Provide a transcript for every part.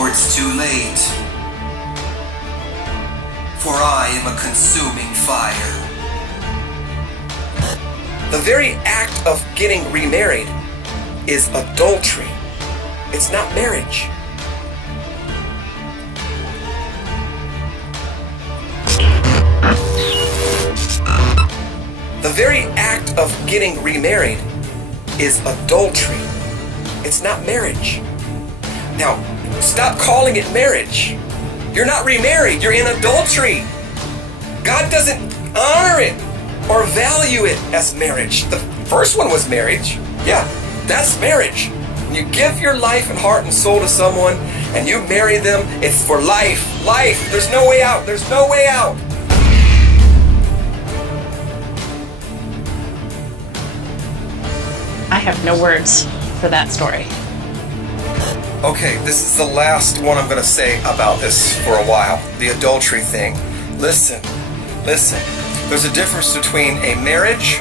before it's too late. For I am a consuming fire. The very act of getting remarried is adultery. It's not marriage. The very act of getting remarried is adultery. It's not marriage. Now, stop calling it marriage. You're not remarried, you're in adultery. God doesn't honor it or value it as marriage. The first one was marriage. Yeah, that's marriage. When you give your life and heart and soul to someone and you marry them, it's for life. Life. There's no way out. There's no way out. I have no words for that story. Okay, this is the last one I'm going to say about this for a while. The adultery thing. Listen. There's a difference between a marriage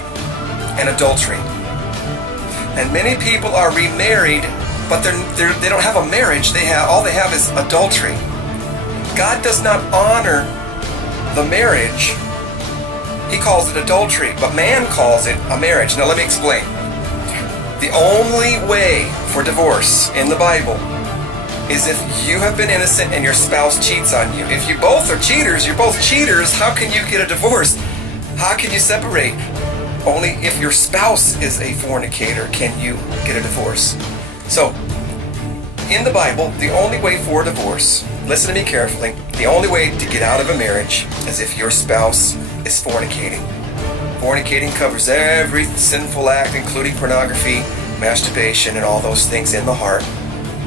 and adultery. And many people are remarried, but they don't have a marriage. All they have is adultery. God does not honor the marriage. He calls it adultery, but man calls it a marriage. Now let me explain. The only way for divorce in the Bible is if you have been innocent and your spouse cheats on you. If you both are cheaters, you're both cheaters, how can you get a divorce? How can you separate? Only if your spouse is a fornicator can you get a divorce. So, in the Bible, the only way for a divorce, listen to me carefully, the only way to get out of a marriage is if your spouse is fornicating. Fornicating covers every sinful act, including pornography, masturbation, and all those things in the heart.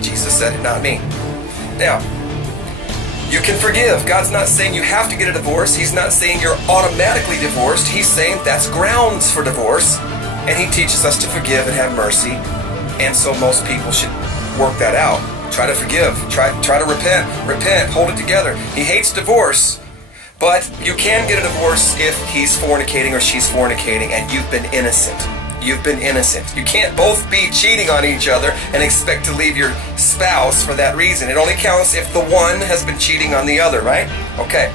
Jesus said it, not me. Now, you can forgive. God's not saying you have to get a divorce. He's not saying you're automatically divorced. He's saying that's grounds for divorce. And He teaches us to forgive and have mercy. And so most people should work that out. Try to forgive. Try to repent. Hold it together. He hates divorce. But you can get a divorce if he's fornicating or she's fornicating and you've been innocent. You've been innocent. You can't both be cheating on each other and expect to leave your spouse for that reason. It only counts if the one has been cheating on the other, right? Okay.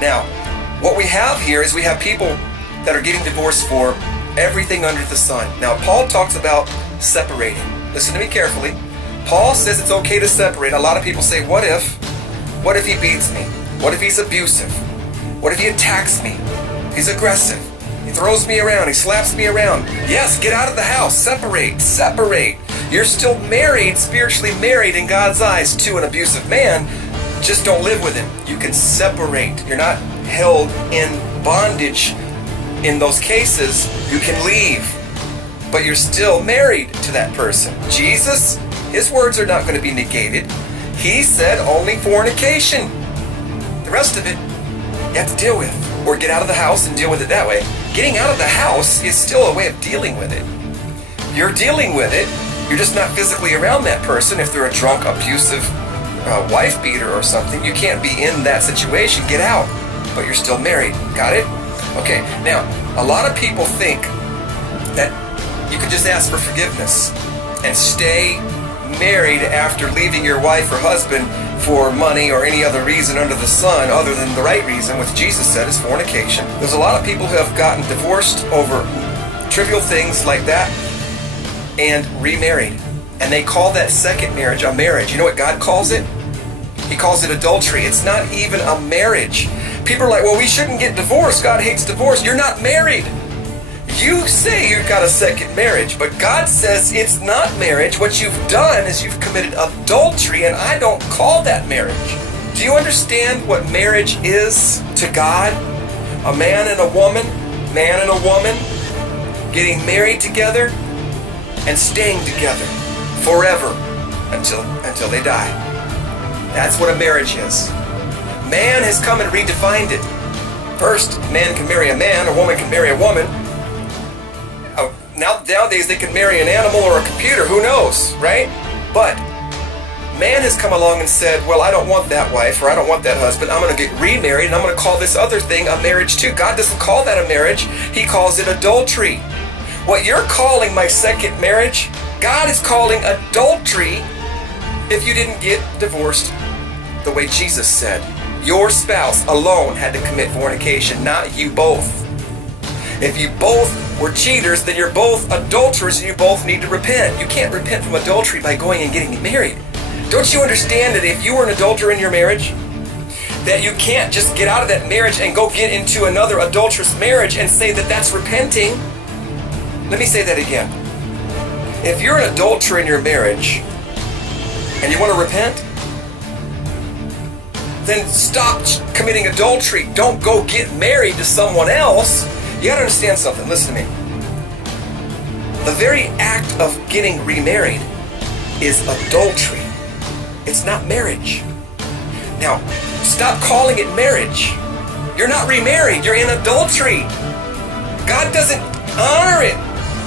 Now, what we have here is we have people that are getting divorced for everything under the sun. Now, Paul talks about separating. Listen to me carefully. Paul says it's okay to separate. A lot of people say, what if he beats me? What if he's abusive? What if he attacks me? He's aggressive. He throws me around. He slaps me around. Yes, get out of the house. Separate. You're still married, spiritually married in God's eyes to an abusive man. Just don't live with him. You can separate. You're not held in bondage in those cases. You can leave. But you're still married to that person. Jesus, His words are not going to be negated. He said only fornication. The rest of it, you have to deal with. Or get out of the house and deal with it that way. Getting out of the house is still a way of dealing with it. You're dealing with it. You're just not physically around that person. If they're a drunk, abusive wife beater or something, you can't be in that situation. Get out. But you're still married. Got it? Okay. Now, a lot of people think that you could just ask for forgiveness and stay married after leaving your wife or husband for money or any other reason under the sun other than the right reason, which Jesus said is fornication. There's a lot of people who have gotten divorced over trivial things like that and remarried. And they call that second marriage a marriage. You know what God calls it? He calls it adultery. It's not even a marriage. People are like, well, we shouldn't get divorced. God hates divorce. You're not married. You say you've got a second marriage, but God says it's not marriage. What you've done is you've committed adultery, and I don't call that marriage. Do you understand what marriage is to God? A man and a woman getting married together and staying together forever until they die. That's what a marriage is. Man has come and redefined it. First, a man can marry a man, a woman can marry a woman. Nowadays they can marry an animal or a computer, who knows, right? But man has come along and said, well, I don't want that wife or I don't want that husband. I'm going to get remarried and I'm going to call this other thing a marriage too. God doesn't call that a marriage. He calls it adultery. What you're calling my second marriage, God is calling adultery if you didn't get divorced the way Jesus said. Your spouse alone had to commit fornication, not you both. If you both were cheaters, then you're both adulterers and you both need to repent. You can't repent from adultery by going and getting married. Don't you understand that if you were an adulterer in your marriage, that you can't just get out of that marriage and go get into another adulterous marriage and say that that's repenting? Let me say that again. If you're an adulterer in your marriage and you want to repent, then stop committing adultery. Don't go get married to someone else. You got to understand something. Listen to me. The very act of getting remarried is adultery. It's not marriage. Now, stop calling it marriage. You're not remarried. You're in adultery. God doesn't honor it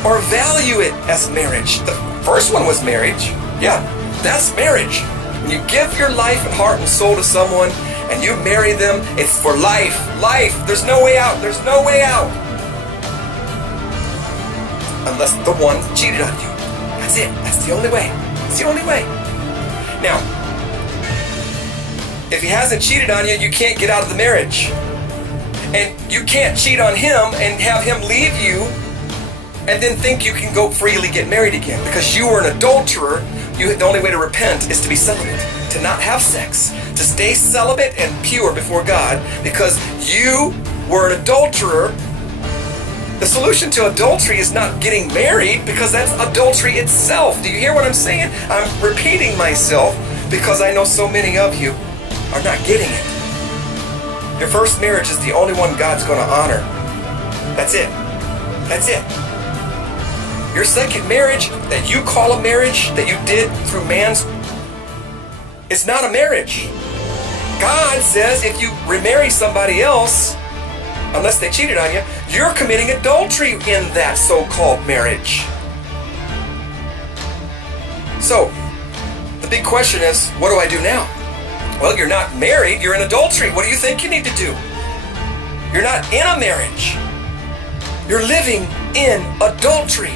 or value it as marriage. The first one was marriage. Yeah, that's marriage. When you give your life and heart and soul to someone and you marry them, it's for life. Life. There's no way out. There's no way out. Unless the one cheated on you. That's it. That's the only way. It's the only way. Now, if he hasn't cheated on you, you can't get out of the marriage. And you can't cheat on him and have him leave you and then think you can go freely get married again. Because you were an adulterer, the only way to repent is to be celibate, to not have sex, to stay celibate and pure before God because you were an adulterer. The solution to adultery is not getting married because that's adultery itself. Do you hear what I'm saying? I'm repeating myself because I know so many of you are not getting it. Your first marriage is the only one God's going to honor. That's it. That's it. Your second marriage that you call a marriage that you did through man's, it's not a marriage. God says if you remarry somebody else, unless they cheated on you, you're committing adultery in that so-called marriage. So, the big question is, what do I do now? Well, you're not married, you're in adultery. What do you think you need to do? You're not in a marriage. You're living in adultery.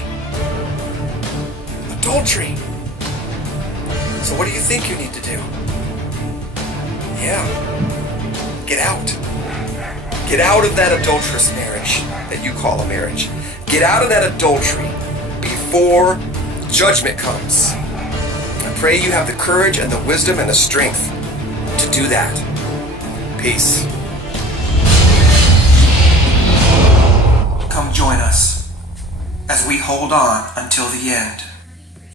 Adultery. So what do you think you need to do? Yeah. Get out. Get out of that adulterous marriage that you call a marriage. Get out of that adultery before judgment comes. I pray you have the courage and the wisdom and the strength to do that. Peace. Come join us as we hold on until the end.